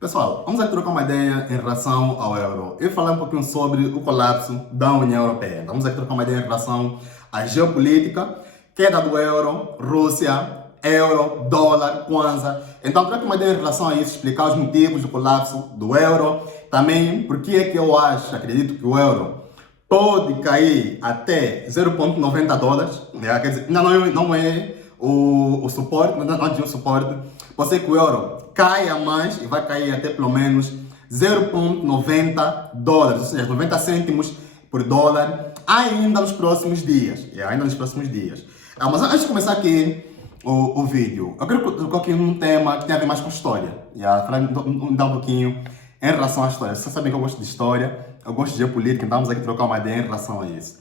Pessoal, vamos aqui trocar uma ideia em relação ao euro. Eu falei um pouquinho sobre o colapso da União Europeia. Vamos aqui trocar uma ideia em relação à geopolítica, queda do euro, Rússia, euro, dólar, kwanza. Então, trocar uma ideia em relação a isso, explicar os motivos do colapso do euro. Também, por que é que eu acredito que o euro pode cair até 0,90 dólares. Né? Quer dizer, não é o suporte, não é o suporte. Pode ser que o euro caia mais e vai cair até pelo menos 0,90 dólares, ou seja, 90 cêntimos por dólar, ainda nos próximos dias. Ainda nos próximos dias. Mas antes de começar aqui o vídeo, eu quero colocar aqui um tema que tem a ver mais com história. Falar um pouquinho em relação à história. Vocês sabem que eu gosto de história, eu gosto de geopolítica, então vamos aqui trocar uma ideia em relação a isso.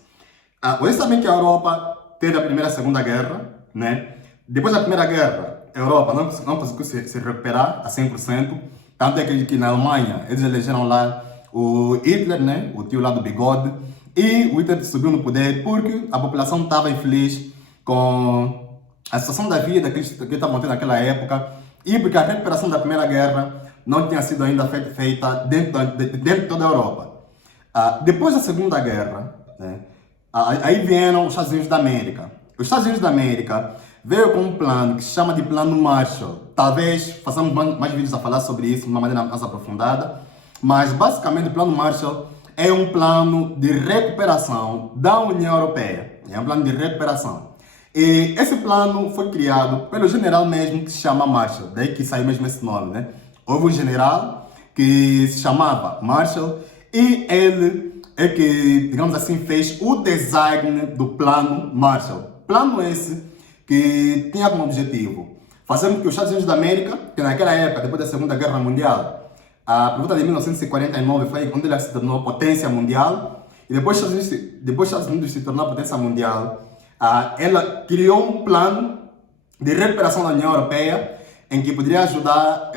Vocês sabem que a Europa teve a Primeira e a Segunda Guerra, né? Depois da Primeira Guerra, a Europa não conseguiu se recuperar a 100%, tanto é que na Alemanha eles elegeram lá o Hitler, né? O tio lá do bigode, e o Hitler subiu no poder porque a população estava infeliz com a situação da vida que eles estavam tendo naquela época e porque a recuperação da Primeira Guerra não tinha sido ainda feita dentro de toda a Europa. Depois da Segunda Guerra, né, aí vieram os Estados Unidos da América. Os Estados Unidos da América veio com um plano que se chama de Plano Marshall. Talvez façamos mais vídeos a falar sobre isso de uma maneira mais aprofundada, mas basicamente o Plano Marshall é um plano de recuperação da União Europeia. É um plano de recuperação. E esse plano foi criado pelo general mesmo que se chama Marshall, daí que saiu mesmo esse nome, né? Houve um general que se chamava Marshall e ele é que, digamos assim, fez o design do Plano Marshall. Plano esse que tinha como objetivo fazer com que os Estados Unidos da América, que naquela época, depois da Segunda Guerra Mundial, por volta de 1949 foi quando ele se tornou potência mundial, e depois os Estados Unidos se tornou potência mundial, ela criou um plano de recuperação da União Europeia em que poderia ajudar,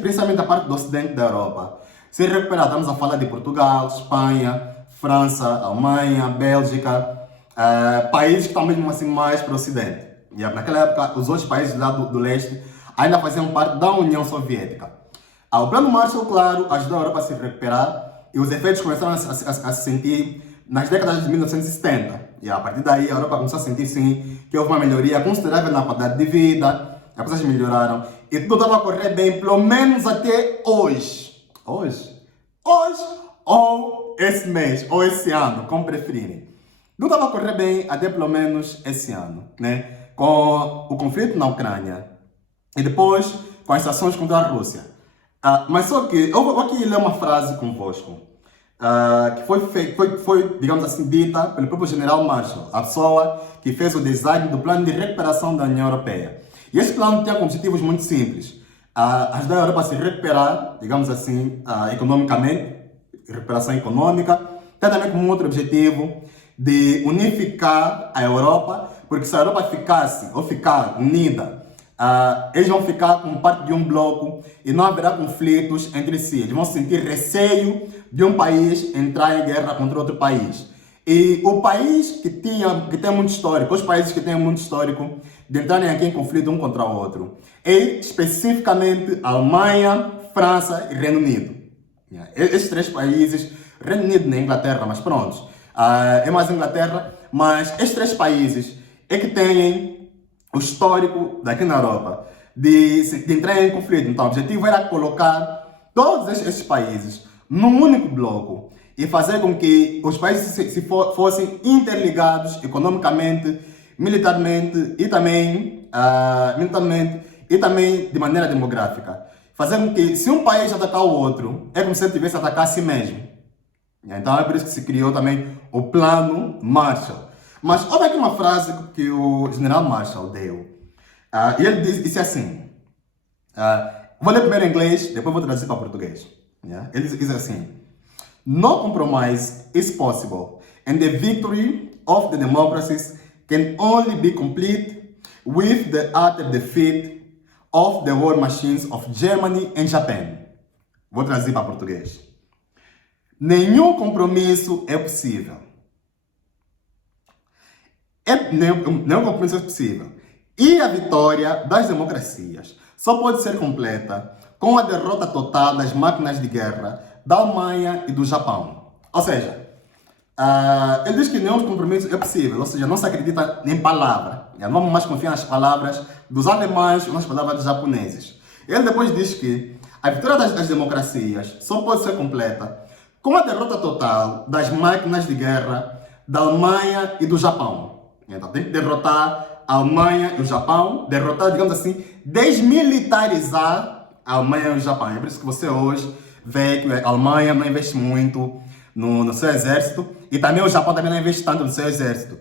principalmente a parte do ocidente da Europa, se recuperar. Estamos a falar de Portugal, Espanha, França, Alemanha, Bélgica, países que estão mesmo assim mais para o ocidente. Naquela época, os outros países lá do leste ainda faziam parte da União Soviética. O Plano Marshall, claro, ajudou a Europa a se recuperar e os efeitos começaram a se sentir nas décadas de 1970. E a partir daí a Europa começou a sentir sim que houve uma melhoria considerável na qualidade de vida, as coisas melhoraram e tudo estava a correr bem, pelo menos até hoje. Hoje ou esse mês, ou esse ano, como preferirem. Não estava a correr bem até pelo menos esse ano, né? Com o conflito na Ucrânia e depois com as sanções contra a Rússia. Mas só que eu vou aqui ler uma frase convosco, que foi, digamos assim, dita pelo próprio general Marshall, a pessoa que fez o design do plano de recuperação da União Europeia. E esse plano tinha objetivos muito simples. Ajudar a Europa a se recuperar, digamos assim, economicamente, recuperação econômica, tem também como outro objetivo de unificar a Europa, porque se a Europa ficar unida, eles vão ficar como parte de um bloco e não haverá conflitos entre si. Eles vão sentir receio de um país entrar em guerra contra outro país. E o país que tem muito histórico, os países que têm muito histórico de entrarem aqui em conflito um contra o outro, é especificamente a Alemanha, França e Reino Unido. Esses três países, Reino Unido nem Inglaterra, mas pronto, é mais Inglaterra, mas estes três países é que têm o histórico daqui na Europa de entrar em conflito. Então o objetivo era colocar todos esses países num único bloco e fazer com que os países fossem interligados economicamente, militarmente e também de maneira demográfica. Fazer com que, se um país atacar o outro, é como se ele tivesse a atacar a si mesmo. Então é por isso que se criou também o Plano Marshall. Mas olha aqui uma frase que o general Marshall deu. E ele disse assim, vou ler primeiro em inglês, depois vou traduzir para português. Ele diz assim: "No compromise is possible, and the victory of the democracies can only be complete with the utter defeat of the war machines of Germany and Japan." Vou traduzir para português. Nenhum compromisso é possível. Nenhum compromisso é possível. E a vitória das democracias só pode ser completa com a derrota total das máquinas de guerra da Alemanha e do Japão. Ou seja, ele diz que nenhum compromisso é possível, ou seja, não se acredita em palavra. Não vamos mais confiar nas palavras dos alemães ou nas palavras dos japoneses. Ele depois diz que a vitória das democracias só pode ser completa com a derrota total das máquinas de guerra da Alemanha e do Japão. Então tem que derrotar a Alemanha e o Japão, derrotar, digamos assim, desmilitarizar a Alemanha e o Japão. É por isso que você hoje vê que a Alemanha não investe muito no seu exército e também o Japão também não investe tanto no seu exército.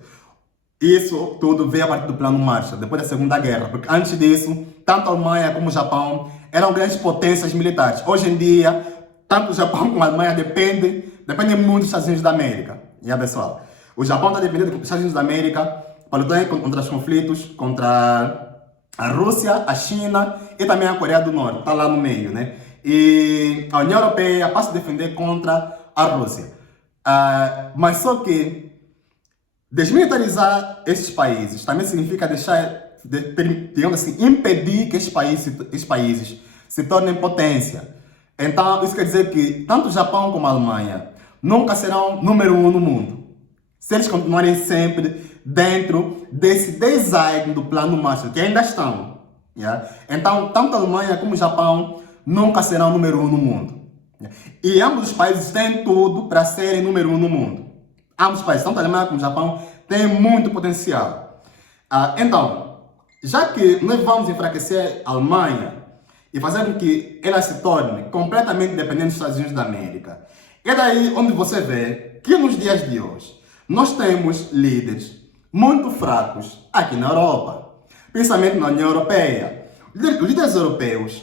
Isso tudo veio a partir do Plano Marshall, depois da Segunda Guerra, porque antes disso, tanto a Alemanha como o Japão eram grandes potências militares. Hoje em dia, tanto o Japão como a Alemanha dependem muito dos Estados Unidos da América. Pessoal, o Japão está dependendo dos Estados Unidos da América para lutar contra os conflitos, contra a Rússia, a China e também a Coreia do Norte, está lá no meio, né? E a União Europeia passa a defender contra a Rússia. Mas só que desmilitarizar esses países também significa digamos assim, impedir que esses países se tornem potência. Então, isso quer dizer que tanto o Japão como a Alemanha nunca serão número 1 no mundo. Se eles continuarem sempre dentro desse design do Plano Marshall, que ainda estão. Então, tanto a Alemanha como o Japão nunca serão número 1 no mundo. E ambos os países têm tudo para serem número 1 no mundo. Ambos os países, tanto a Alemanha como o Japão, têm muito potencial. Então, já que nós vamos enfraquecer a Alemanha e fazer com que ela se torne completamente dependente dos Estados Unidos da América, é daí onde você vê que nos dias de hoje nós temos líderes muito fracos aqui na Europa, principalmente na União Europeia. Os líderes europeus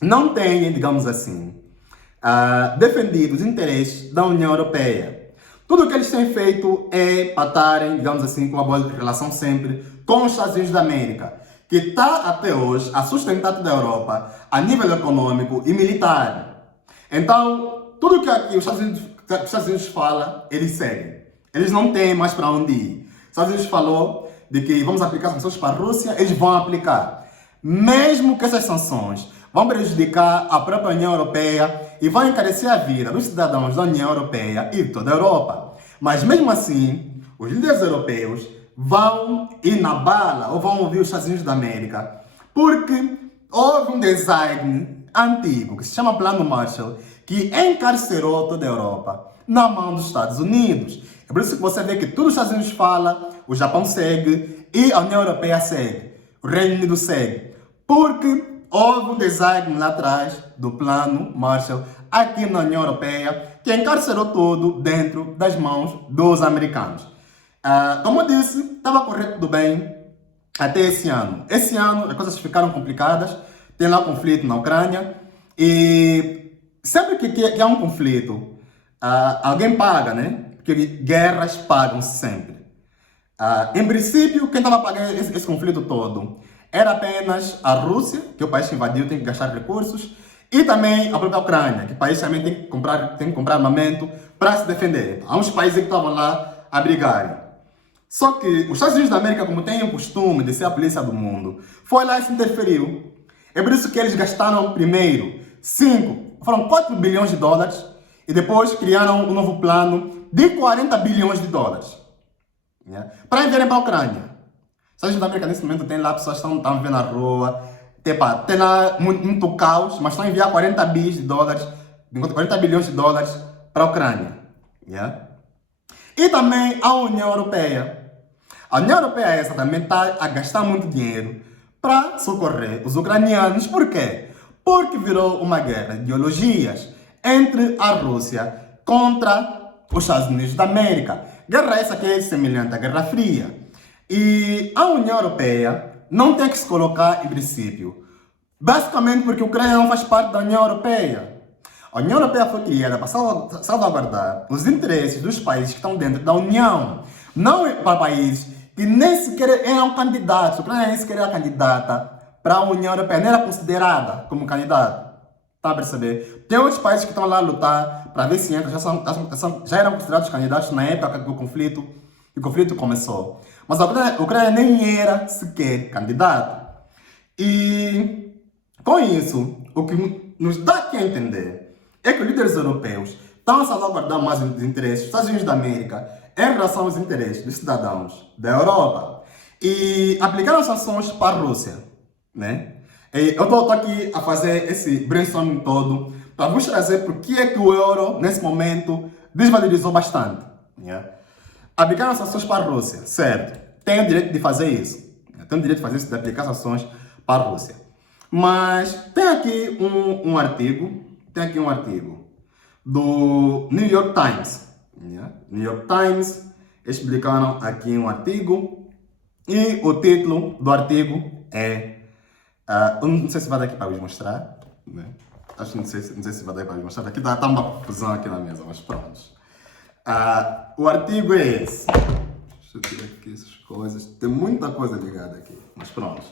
não têm, digamos assim, defendido os interesses da União Europeia. Tudo o que eles têm feito é para estarem, digamos assim, com uma boa relação sempre com os Estados Unidos da América, que está até hoje a sustentar toda a Europa a nível econômico e militar. Então, tudo que aqui os Estados Unidos fala, eles seguem. Eles não têm mais para onde ir. Os Estados Unidos falou de que vamos aplicar sanções para a Rússia, eles vão aplicar. Mesmo que essas sanções vão prejudicar a própria União Europeia e vão encarecer a vida dos cidadãos da União Europeia e de toda a Europa. Mas mesmo assim, os líderes europeus vão ir na bala ou vão ouvir os Estados Unidos da América, porque houve um design antigo que se chama Plano Marshall, que encarcerou toda a Europa na mão dos Estados Unidos. É por isso que você vê que tudo os Estados Unidos fala, o Japão segue e a União Europeia segue, o Reino Unido segue, porque houve um design lá atrás do Plano Marshall aqui na União Europeia que encarcerou tudo dentro das mãos dos americanos. Como eu disse, estava correto tudo bem até esse ano. Esse ano as coisas ficaram complicadas, tem lá um conflito na Ucrânia e sempre que há um conflito, alguém paga, né? Porque guerras pagam sempre. Em princípio, quem estava pagando esse conflito todo era apenas a Rússia, que é o país que invadiu, tem que gastar recursos, e também a própria Ucrânia, que o país também tem que comprar armamento para se defender. Há uns países que estavam lá a brigarem. Só que os Estados Unidos da América, como tem o costume de ser a polícia do mundo, foi lá e se interferiu. É por isso que eles gastaram primeiro 4 bilhões de dólares e depois criaram um novo plano de 40 bilhões de dólares para enviarem para a Ucrânia. Os Estados Unidos da América nesse momento tem lá pessoas que estão vivendo na rua, tem lá muito caos, mas estão a enviar 40 bilhões de dólares para a Ucrânia. E também a União Europeia. A União Europeia essa também está a gastar muito dinheiro para socorrer os ucranianos. Por quê? Porque virou uma guerra de ideologias entre a Rússia contra os Estados Unidos da América. Guerra essa que é semelhante à Guerra Fria. E a União Europeia não tem que se colocar em princípio. Basicamente porque a Ucrânia não faz parte da União Europeia. A União Europeia foi criada para salvaguardar os interesses dos países que estão dentro da União. Não para países que nem sequer eram candidatos. A Ucrânia nem sequer era candidata para a União Europeia, nem era considerada como candidata. Está a perceber? Tem outros países que estão lá a lutar para ver se entram, já eram considerados candidatos na época do conflito, que o conflito começou. Mas a Ucrânia nem era sequer candidata. E Com isso, o que nos dá aqui a entender é que os líderes europeus estão a salvaguardar mais os interesses dos Estados Unidos da América em relação aos interesses dos cidadãos da Europa e aplicaram sanções para a Rússia, né? E eu estou aqui a fazer esse brainstorming todo para vos trazer por que é que o euro, nesse momento, desvalorizou bastante. Yeah? Aplicaram sanções para a Rússia, certo? Tem o direito de fazer isso. Tem o direito de fazer isso, de aplicar sanções para a Rússia. Mas tem aqui um artigo do New York Times. Yeah? New York Times explicaram aqui um artigo e o título do artigo é... eu não sei se vai dar aqui para vos mostrar, né? Acho que não sei se vai dar para vos mostrar. Aqui está uma confusão aqui na mesa, mas pronto. O artigo é esse. Deixa eu tirar aqui essas coisas. Tem muita coisa ligada aqui, mas pronto.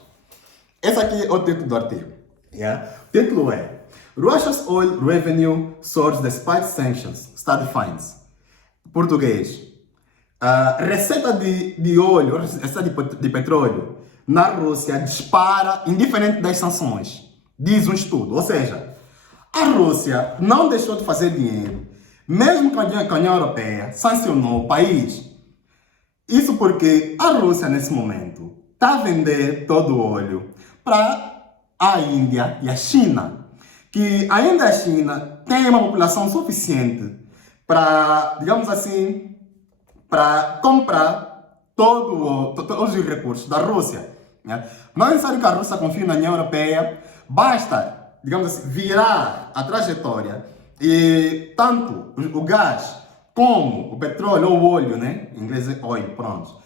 Esse aqui é o título do artigo. Yeah? O título é Russia's oil revenue soars despite sanctions, study finds. Português. Receita de óleo, receita de petróleo na Rússia dispara indiferente das sanções, diz um estudo. Ou seja, a Rússia não deixou de fazer dinheiro, mesmo que a União Europeia sancionou o país. Isso porque a Rússia, nesse momento, está a vender todo o óleo para a Índia e a China, que ainda a China tem uma população suficiente para, digamos assim, para comprar todos os recursos da Rússia. Né? Não é necessário que a Rússia confie na União Europeia, basta, digamos assim, virar a trajetória e tanto o gás como o petróleo ou o óleo, né? Em inglês é oil, pronto.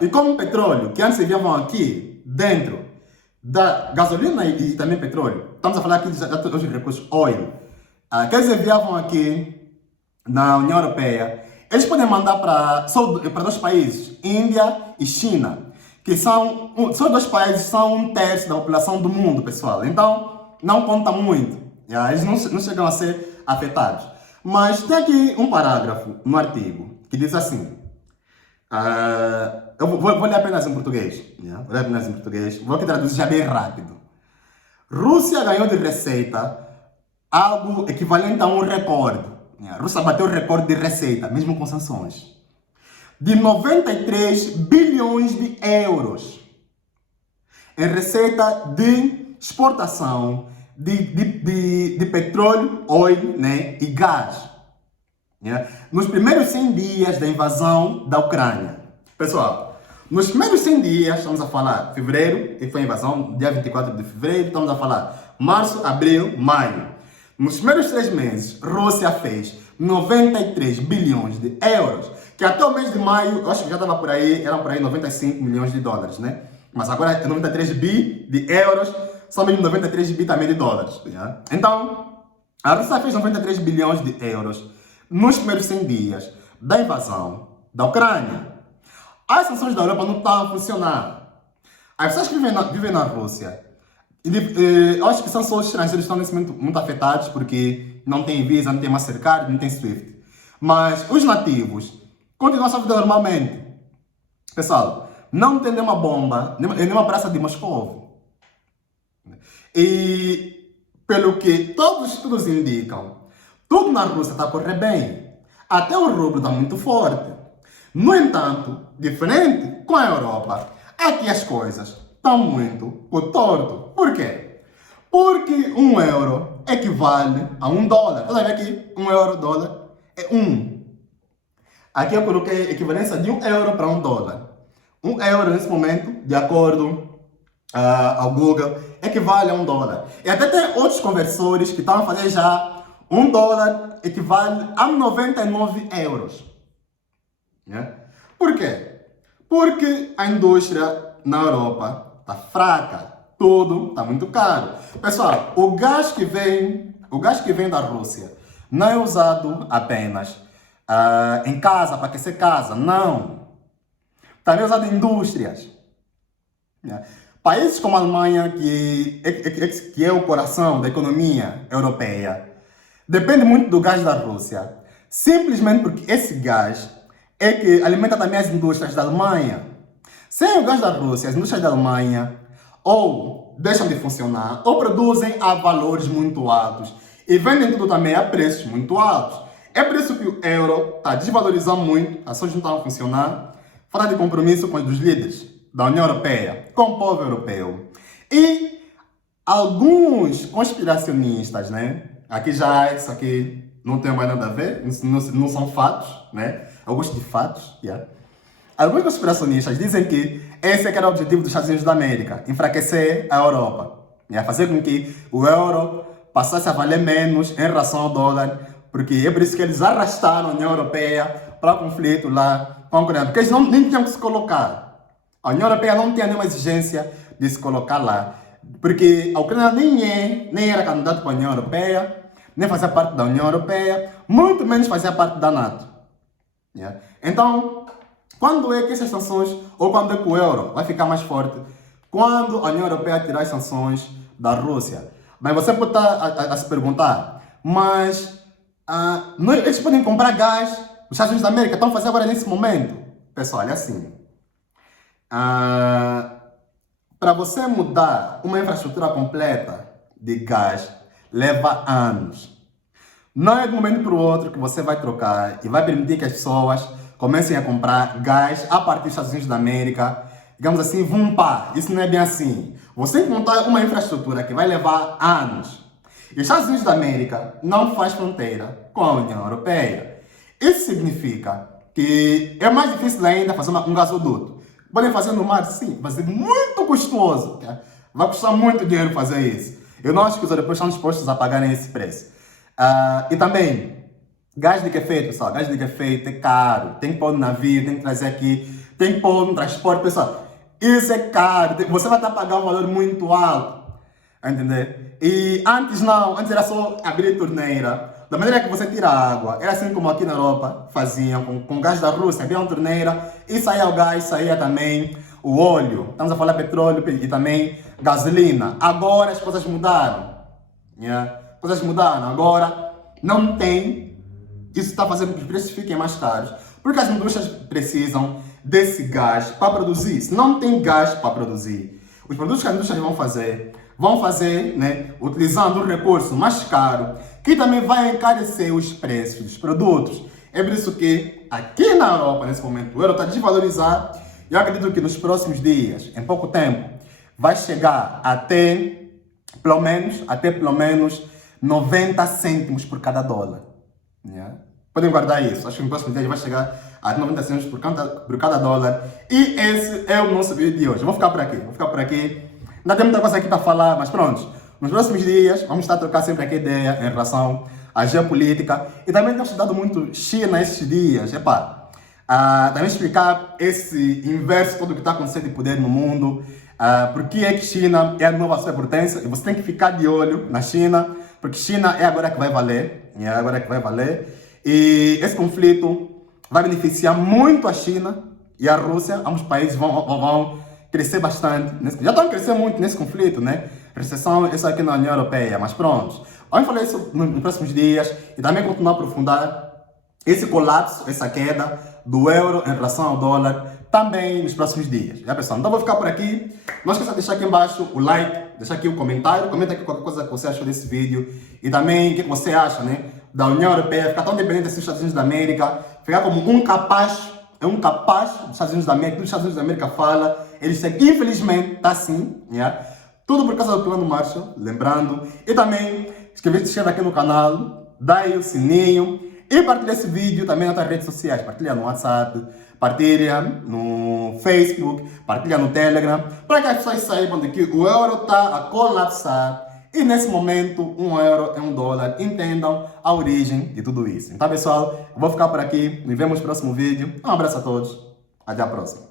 E como o petróleo, que antes enviavam aqui dentro da gasolina e também petróleo, estamos a falar aqui dos recursos oil, que eles enviavam aqui na União Europeia, eles podem mandar para dois países, Índia e China, que são dois países, são 1/3 da população do mundo, pessoal. Então, não conta muito. Eles não chegam a ser afetados. Mas tem aqui um parágrafo no artigo que diz assim. Eu vou ler apenas em português. Vou ler apenas em português. Vou aqui traduzir já bem rápido. Rússia ganhou de receita algo equivalente a um recorde. A Rússia bateu o recorde de receita, mesmo com sanções, de 93 bilhões de euros em receita de exportação de petróleo, óleo, né, e gás. Né? Nos primeiros 100 dias da invasão da Ucrânia. Pessoal, nos primeiros 100 dias, estamos a falar fevereiro, que foi a invasão, dia 24 de fevereiro, estamos a falar março, abril, maio. Nos primeiros 3 meses, Rússia fez 93 bilhões de euros, que até o mês de maio, eu acho que já estava por aí, eram por aí 95 milhões de dólares, né? Mas agora é 93 bi de euros, são mesmo 93 bi também de dólares. Yeah? Então, a Rússia fez 93 bilhões de euros nos primeiros 100 dias da invasão da Ucrânia. As sanções da Europa não estão a funcionar. As pessoas que vivem na Rússia, eu acho que são só os estrangeiros que estão nesse momento muito afetados porque não tem Visa, não tem Mastercard, não tem Swift. Mas os nativos continuam a sua vida normalmente. Pessoal, não tem nenhuma bomba, nenhuma praça de Moscou. E pelo que todos os estudos indicam, tudo na Rússia está a correr bem. Até o rublo está muito forte. No entanto, diferente com a Europa, aqui as coisas estão muito por torto. Por quê? Porque 1 euro equivale a 1 dólar. Olha aqui, 1 euro, dólar é 1. Aqui eu coloquei a equivalência de 1 euro para 1 dólar. 1 euro nesse momento, de acordo ao Google, equivale a 1 dólar. E até tem outros conversores que estão a fazer já 1 dólar equivale a 99 euros. Né? Por quê? Porque a indústria na Europa está fraca. Tudo está muito caro. Pessoal, o gás que vem da Rússia não é usado apenas em casa, para aquecer casa. Não. Também é usado em indústrias. Né? Países como a Alemanha, que é o coração da economia europeia, depende muito do gás da Rússia. Simplesmente porque esse gás é que alimenta também as indústrias da Alemanha. Sem o gás da Rússia, as indústrias da Alemanha ou deixam de funcionar ou produzem a valores muito altos e vendem tudo também a preços muito altos. É por isso que o euro está desvalorizando muito, as ações não estão a funcionar. Falta de compromisso com os líderes da União Europeia, com o povo europeu. E alguns conspiracionistas, né? Aqui já, isso aqui não tem mais nada a ver, não são fatos, né? Eu gosto de fatos, yeah. Alguns conspiracionistas dizem que esse é que era o objetivo dos Estados Unidos da América, enfraquecer a Europa, yeah, fazer com que o euro passasse a valer menos em relação ao dólar, porque é por isso que eles arrastaram a União Europeia para o conflito lá com a Ucrânia, porque eles nem tinham que se colocar. A União Europeia não tinha nenhuma exigência de se colocar lá, porque a Ucrânia nem era candidata para a União Europeia, nem fazia parte da União Europeia, muito menos fazia parte da NATO. Yeah. Então, quando é que essas sanções, ou quando é que o euro vai ficar mais forte? Quando a União Europeia tirar as sanções da Rússia. Mas você pode estar a se perguntar, mas eles podem comprar gás, os Estados Unidos da América estão fazendo agora nesse momento? Pessoal, é assim. Para você mudar uma infraestrutura completa de gás, leva anos. Não é de um momento para o outro que você vai trocar e vai permitir que as pessoas comecem a comprar gás a partir dos Estados Unidos da América. Digamos assim, isso não é bem assim. Você tem que montar uma infraestrutura que vai levar anos. E os Estados Unidos da América não faz fronteira com a União Europeia. Isso significa que é mais difícil ainda fazer um gasoduto. Podem fazer no mar, sim, vai ser muito custoso. Tá? Vai custar muito dinheiro fazer isso. Eu não acho que os europeus estão dispostos a pagarem esse preço. E também, gás de que é feito, pessoal? Gás de que é feito é caro. Tem que pôr no navio, tem que trazer aqui, tem que pôr no transporte, pessoal. Isso é caro. Você vai estar a pagar um valor muito alto. Entender? E antes era só abrir a torneira. Da maneira que você tira a água, era assim como aqui na Europa faziam, com gás da Rússia, abriam a torneira e saía o gás, saía também o óleo. Estamos a falar petróleo e também gasolina. Agora as coisas mudaram. Yeah? As coisas mudaram. Agora não tem. Isso está fazendo com que os preços fiquem mais caros. Porque as indústrias precisam desse gás para produzir. Se não tem gás para produzir, os produtos que as indústrias vão fazer, né, utilizando um recurso mais caro, que também vai encarecer os preços dos produtos. É por isso que aqui na Europa, nesse momento, o euro está desvalorizado. E eu acredito que nos próximos dias, em pouco tempo, vai chegar até pelo menos 90 cêntimos por cada dólar. Yeah? Podem guardar isso. Acho que no próximo dia vai chegar a 90 cêntimos por cada dólar. E esse é o nosso vídeo de hoje. Vou ficar por aqui. Ainda tem muita coisa aqui para falar, mas pronto. Nos próximos dias, vamos estar a trocar sempre aqui ideia em relação à geopolítica. E também tenho estudado muito China esses dias. Também explicar esse inverso todo que está acontecendo de poder no mundo. Por que é que China é a nova superpotência? E você tem que ficar de olho na China, porque China é agora que vai valer. E esse conflito vai beneficiar muito a China e a Rússia. Ambos países vão crescer bastante. Já estão crescendo muito nesse conflito, né? Recessão, isso aqui na União Europeia, mas pronto. Vamos falar isso nos próximos dias e também continuar a aprofundar esse colapso, essa queda do euro em relação ao dólar também nos próximos dias. Já pessoal, então vou ficar por aqui. Não esqueça de deixar aqui embaixo o like, deixar aqui o comentário, comenta aqui qualquer coisa que você achou desse vídeo e também o que você acha, né, da União Europeia ficar tão dependente dos Estados Unidos da América, ficar como um capaz dos Estados Unidos da América, tudo os Estados Unidos da América fala, eles infelizmente está assim, yeah? Tudo por causa do plano Marshall, lembrando, se inscreve aqui no canal, dá aí o sininho e partilha esse vídeo também nas redes sociais, partilha no WhatsApp, partilha no Facebook, partilha no Telegram, para que as pessoas saibam de que o euro está a colapsar e nesse momento um euro é um dólar, entendam a origem de tudo isso. Então pessoal, eu vou ficar por aqui, nos vemos no próximo vídeo, um abraço a todos, até a próxima.